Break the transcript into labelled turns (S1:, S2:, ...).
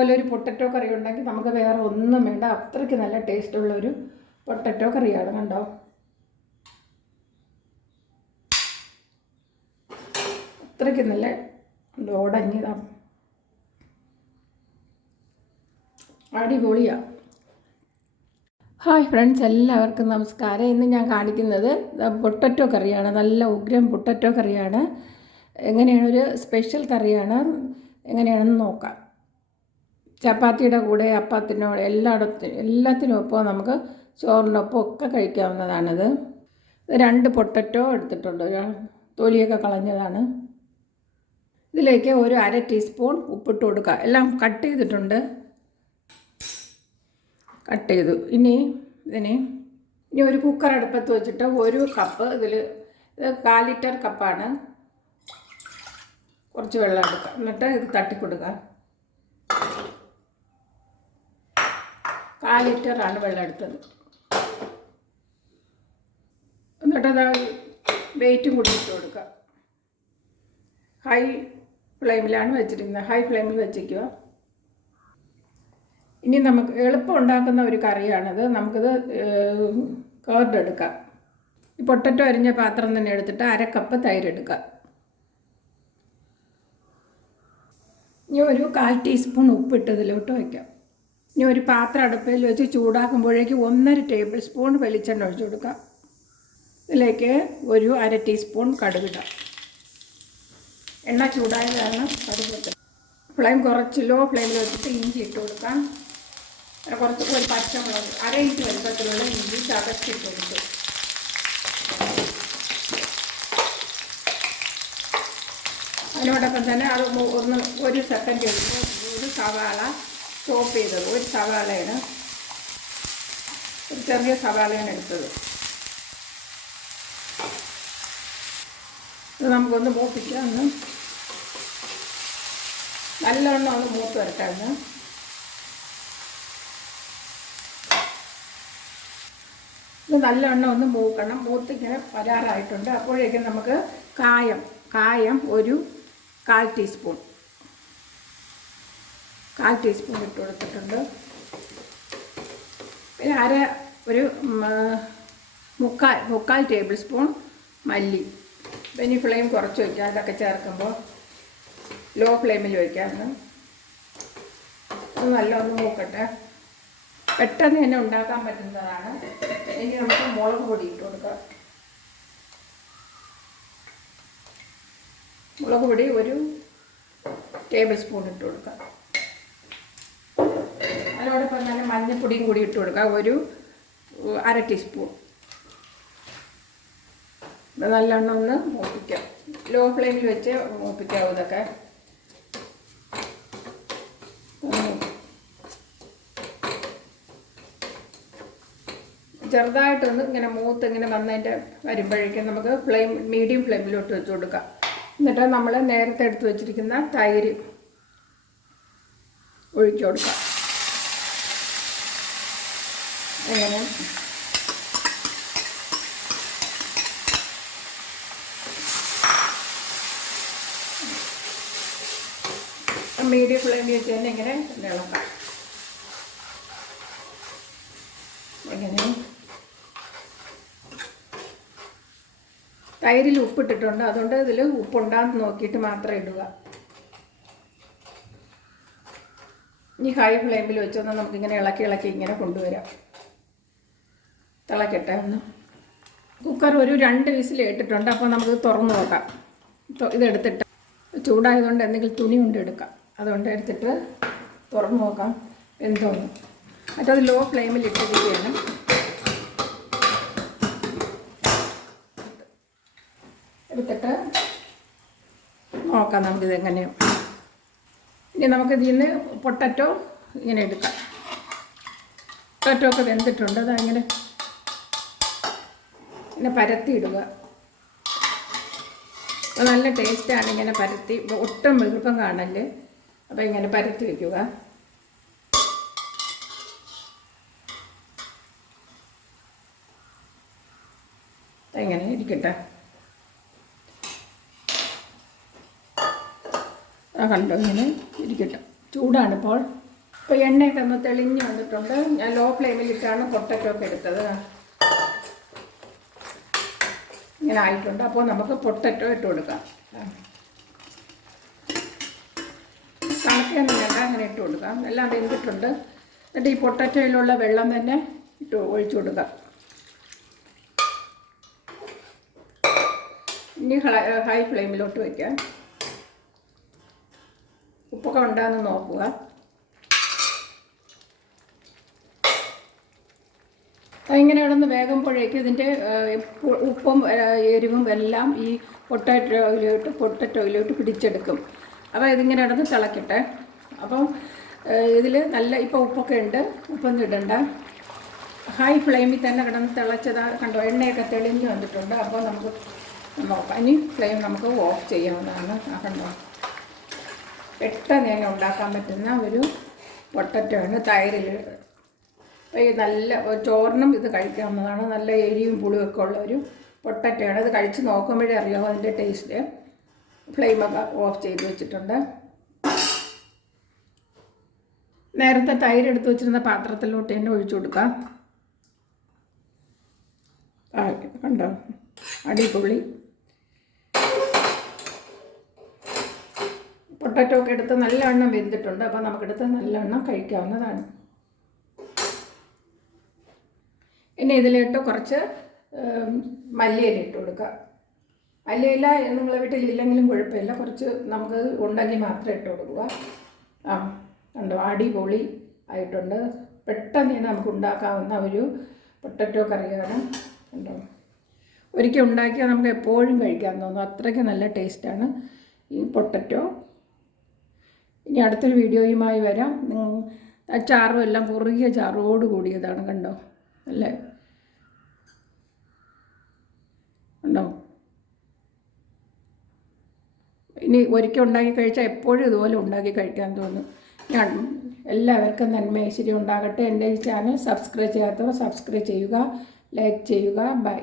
S1: ഇതുപോലെ ഒരു പൊട്ടറ്റോ കറി ഉണ്ടെങ്കിൽ നമുക്ക് വേറെ ഒന്നും വേണ്ട. അത്രയ്ക്ക് നല്ല ടേസ്റ്റുള്ള ഒരു പൊട്ടറ്റോ കറിയാണ് കണ്ടോ? അത്രയ്ക്ക് നല്ല ഉണ്ട്? ഉടഞ്ഞതാ. അടിപൊളിയാണ് ഹായ് ഫ്രണ്ട്സ് എല്ലാവർക്കും നമസ്കാരം. ഇന്ന് ഞാൻ കാണിക്കുന്നത് പൊട്ടറ്റോ കറിയാണ്. നല്ല ഉഗ്രം പൊട്ടറ്റോ കറിയാണ്. എങ്ങനെയാണ്? ഒരു സ്പെഷ്യൽ കറിയാണ്. എങ്ങനെയാണെന്ന് നോക്കാം. ചപ്പാത്തിയുടെ കൂടെ അപ്പത്തിനോട് എല്ലായിടത്തും എല്ലാത്തിനും ഒപ്പം നമുക്ക് ചോറിനൊപ്പം ഒക്കെ കഴിക്കാവുന്നതാണിത്. രണ്ട് പൊട്ടറ്റോ എടുത്തിട്ടുണ്ട്. തൊലിയൊക്കെ കളഞ്ഞതാണ്. ഇതിലേക്ക് ഒരു അര ടീസ്പൂൺ ഉപ്പിട്ട് കൊടുക്കുക. എല്ലാം കട്ട് ചെയ്തിട്ടുണ്ട്. കട്ട് ചെയ്തു. ഇനി ഇതിന് ഇനി ഒരു കുക്കർ അടുപ്പത്ത് വെച്ചിട്ട് ഒരു കപ്പ് ഇതിൽ ഇത് കാൽ ലിറ്റർ കപ്പാണ്. കുറച്ച് വെള്ളം എടുക്കുക. എന്നിട്ട് ഇത് തട്ടിക്കൊടുക്കുക. കാൽ ലിറ്ററാണ് വെള്ളം എടുത്തത്. എന്നിട്ടത് വെയിറ്റും കൂടി ഇട്ട് കൊടുക്കുക. ഹൈ ഫ്ലെയിമിലാണ് വെച്ചിരിക്കുന്നത്. ഹൈ ഫ്ലെയിമിൽ വെച്ചിരിക്കുക. ഇനി നമുക്ക് എളുപ്പം ഉണ്ടാക്കുന്ന ഒരു കറിയാണിത്. നമുക്കിത് കേർഡെടുക്കാം ഈ പൊട്ടറ്റോ അരിഞ്ഞ പാത്രം തന്നെ എടുത്തിട്ട് അര കപ്പ് തൈര് എടുക്കാം. ഇനി ഒരു കാൽ ടീസ്പൂൺ ഉപ്പിട്ട് ഇതിലോട്ട് വയ്ക്കാം ഇനി ഒരു പാത്രം അടുപ്പിൽ വെച്ച് ചൂടാക്കുമ്പോഴേക്ക് ഒന്നര ടേബിൾ സ്പൂൺ വെളിച്ചെണ്ണ ഒഴിച്ചു കൊടുക്കാം. ഇതിലേക്ക് ഒരു അര ടീസ്പൂൺ കടുകിടാം എണ്ണ ചൂടായ കാരണം കടുകിട്ട് ഫ്ലെയിം കുറച്ച് ലോ ഫ്ലെയിമിൽ വെച്ചിട്ട് ഇഞ്ചി ഇട്ട് കൊടുക്കാം. കുറച്ച് ഒരു പച്ചമുളക് അര ഇഞ്ച് വലുപ്പത്തിലുള്ള ഇഞ്ചി ചതച്ചിട്ട് കൊടുത്തു. അതിനോടൊപ്പം തന്നെ അത് ഒന്ന് ഒരു സെക്കൻഡ് എടുത്ത് ഒരു സവാള ചോപ്പ് ചെയ്തത്. ഒരു സവാളയാണ്. ഒരു ചെറിയ സവാളയാണ് എടുത്തത്. ഇത് നമുക്കൊന്ന് മൂപ്പിക്കാം നല്ലവണ്ണം ഒന്ന് മൂത്ത് വരട്ടായിരുന്നു ഇത് നല്ലവണ്ണം ഒന്ന് മൂക്കണം. മൂത്ത് ഇങ്ങനെ വരാറായിട്ടുണ്ട്. അപ്പോഴേക്കും നമുക്ക് കായം കായം ഒരു കാൽ ടീസ്പൂൺ. കാൽ ടീസ്പൂൺ ഇട്ട് കൊടുത്തിട്ടുണ്ട്. പിന്നെ അര ഒരു മുക്കാൽ മുക്കാൽ ടേബിൾ സ്പൂൺ മല്ലി. പിന്നെ ഫ്ലെയിം കുറച്ച് വയ്ക്കാം ഇതൊക്കെ ചേർക്കുമ്പോൾ ലോ ഫ്ലെയിമിൽ വയ്ക്കാമെന്ന് അത് നല്ലൊന്ന് നോക്കട്ടെ പെട്ടെന്ന് തന്നെ ഉണ്ടാക്കാൻ പറ്റുന്നതാണ്. ഇനി നമുക്ക് മുളക് പൊടി ഇട്ട് കൊടുക്കാം. മുളക് പൊടി ഒരു ടേബിൾ സ്പൂൺ ഇട്ട് കൊടുക്കാം അതിനോടൊപ്പം തന്നെ മഞ്ഞൾപ്പൊടിയും കൂടി ഇട്ട് കൊടുക്കുക. ഒരു അര ടീസ്പൂൺ ഇത് നല്ലോണം ഒന്ന് മൂപ്പിക്കാം ലോ ഫ്ലെയിമിൽ വെച്ച് മൂപ്പിക്കാവും ഇതൊക്കെ. ചെറുതായിട്ടൊന്ന് ഇങ്ങനെ മൂത്ത് ഇങ്ങനെ വന്നതിന്റെ വരുമ്പോഴേക്കും നമുക്ക് ഫ്ലെയിം മീഡിയം ഫ്ലെയിമിലോട്ട് വെച്ച് കൊടുക്കാം. എന്നിട്ട് നമ്മൾ നേരത്തെ എടുത്ത് വെച്ചിരിക്കുന്ന തൈര് ഒഴിച്ചു കൊടുക്കാം. അങ്ങനെ മീഡിയം ഫ്ലെയിമിൽ വെച്ച് തന്നെ ഇങ്ങനെ ഇളക്കാം. ഇങ്ങനെ തൈരിൽ ഉപ്പിട്ടിട്ടുണ്ട്. അതുകൊണ്ട് ഇതിൽ ഉപ്പുണ്ടാന്ന് നോക്കിയിട്ട് മാത്രം ഇടുക. ഇനി ഹൈ ഫ്ലെയിമിൽ വെച്ചൊന്ന് നമുക്കിങ്ങനെ ഇളക്കി ഇളക്കി ഇങ്ങനെ കൊണ്ടുവരാം. തിളക്കട്ടെ ഒന്ന്. കുക്കർ ഒരു രണ്ട് വിസിൽ ഇട്ടിട്ടുണ്ട് അപ്പോൾ നമുക്ക് തുറന്നു നോക്കാം. ഇതെടുത്തിട്ട് ചൂടായതുകൊണ്ട് എന്തെങ്കിലും തുണി കൊണ്ട് എടുക്കാം. അതുകൊണ്ട് എടുത്തിട്ട് തുറന്നു നോക്കാം എന്തോന്ന്. മറ്റത് ലോ ഫ്ലെയിമിൽ ഇട്ടിരിക്കുകയാണ്. എടുത്തിട്ട് നോക്കാം നമുക്കിത് എങ്ങനെയാണ് ഇനി നമുക്കിതിൽ നിന്ന് പൊട്ടറ്റോ ഇങ്ങനെ എടുക്കാം. പൊട്ടറ്റോ ഒക്കെ വെന്തിട്ടുണ്ട് അതങ്ങനെ? ഇങ്ങനെ പരത്തി ഇടുക അപ്പോൾ നല്ല ടേസ്റ്റാണ് ഇങ്ങനെ പരത്തി. ഒട്ടും വെളുപ്പം കാണൽ അപ്പോൾ ഇങ്ങനെ പരത്തി വയ്ക്കുക എങ്ങനെ ഇരിക്കട്ടെ. ആ കണ്ടോ ഇങ്ങനെ ഇരിക്കട്ടെ. ചൂടാണിപ്പോൾ ഇപ്പോൾ. എണ്ണയൊക്കെ ഒന്ന് തെളിഞ്ഞ് വന്നിട്ടുണ്ട്. ഞാൻ ലോ ഫ്ലെയിമിലിട്ടാണ് പൊട്ടറ്റോ ഒക്കെ എടുത്തത്. ഇങ്ങനെ ആയിട്ടുണ്ട് അപ്പോൾ നമുക്ക് പൊട്ടറ്റോ ഇട്ട് കൊടുക്കാം. കണക്കൊന്നും വേണ്ട അങ്ങനെ ഇട്ട് കൊടുക്കാം. എല്ലാം വെന്തിട്ടുണ്ട്. എന്നിട്ട് ഈ പൊട്ടറ്റോയിലുള്ള വെള്ളം തന്നെ ഇട്ട് ഒഴിച്ചു കൊടുക്കാം. ഇനി ഹൈ ഫ്ലെയിമിലോട്ട് വയ്ക്കാം. ഉപ്പൊക്കെ ഉണ്ടാകുന്ന നോക്കുക. അതിങ്ങനെ കിടന്ന് വേകുമ്പോഴേക്ക് ഇതിന്റെ ഉപ്പും എരിവും എല്ലാം ഈ പൊട്ടാറ്റോയിലോട്ട് പൊട്ടറ്റോയിലോട്ട് പിടിച്ചെടുക്കും. അപ്പോൾ ഇതിങ്ങനെ കിടന്ന് തിളക്കട്ടെ. അപ്പം ഇതിൽ നല്ല ഇപ്പോൾ ഉപ്പൊക്കെ ഉണ്ട്. ഉപ്പൊന്നും ഇടണ്ട. ഹൈ ഫ്ലെയിമിൽ തന്നെ കിടന്ന് തിളച്ചതാ കണ്ടോ എണ്ണയൊക്കെ തെളിഞ്ഞ് വന്നിട്ടുണ്ട്. അപ്പോൾ നമുക്ക് നോക്കാം. ഇനി ഫ്ലെയിം നമുക്ക് ഓഫ് ചെയ്യാവുന്നതാണ്. ആ കണ്ടോ. പെട്ടെന്ന് തന്നെ ഉണ്ടാക്കാൻ പറ്റുന്ന ഒരു പൊട്ടറ്റോ ആണ് തൈരിൽ നല്ല ചോറിനും ഇത് കഴിക്കാവുന്നതാണ്. നല്ല എരിയും പുളിയും ഒക്കെ ഉള്ള ഒരു പൊട്ടറ്റയാണ്. ഇത് കഴിച്ച് നോക്കുമ്പോഴേ അറിയാമോ അതിന്റെ ടേസ്റ്റ്. ഫ്ലെയിമൊക്കെ ഓഫ് ചെയ്ത് വെച്ചിട്ടുണ്ട്. നേരത്തെ തൈര് എടുത്ത് വെച്ചിരുന്ന പാത്രത്തിലോട്ട് തന്നെ ഒഴിച്ചു കൊടുക്കാം. കണ്ടോ? അടിപൊളി. പൊട്ടറ്റോ ഒക്കെ എടുത്ത് നല്ലവണ്ണം വെന്തിട്ടുണ്ട്. അപ്പോൾ നമുക്കെടുത്ത് നല്ലവണ്ണം കഴിക്കാവുന്നതാണ്. ഇനി ഇതിലിട്ട് കുറച്ച് മല്ലിയില ഇട്ട് കൊടുക്കുക. മല്ലിയില നിങ്ങളെ വീട്ടിൽ ഇല്ലെങ്കിലും കുഴപ്പമില്ല. കുറച്ച് നമുക്ക് ഉണ്ടെങ്കിൽ മാത്രം ഇട്ട് കൊടുക്കുക. ആ കണ്ടോ അടിപൊളി ആയിട്ടുണ്ട്. പെട്ടെന്ന് തന്നെ നമുക്ക് ഉണ്ടാക്കാവുന്ന ഒരു പൊട്ടറ്റോ കറിയാണ്. കണ്ടോ ഒരിക്കൽ ഉണ്ടാക്കിയാൽ നമുക്ക് എപ്പോഴും കഴിക്കാൻ തോന്നും അത്രയ്ക്ക് നല്ല ടേസ്റ്റാണ് ഈ പൊട്ടറ്റോ. ഇനി അടുത്തൊരു വീഡിയോയുമായി വരാം. നിങ്ങൾ ചാറും എല്ലാം കുറുകിയ ചാറോട് കൂടിയതാണ് കണ്ടോ അല്ലേ? ഉണ്ടോ ഇനി ഒരിക്കൽ ഉണ്ടാക്കി കഴിച്ചാൽ എപ്പോഴും ഇതുപോലെ ഉണ്ടാക്കി കഴിക്കാൻ തോന്നും. ഞാൻ എല്ലാവർക്കും നന്മ ഐശ്വര്യം ഉണ്ടാകട്ടെ. എന്റെ ഈ ചാനൽ സബ്സ്ക്രൈബ് ചെയ്യാത്തവർ സബ്സ്ക്രൈബ് ചെയ്യുക ലൈക്ക് ചെയ്യുക. ബൈ.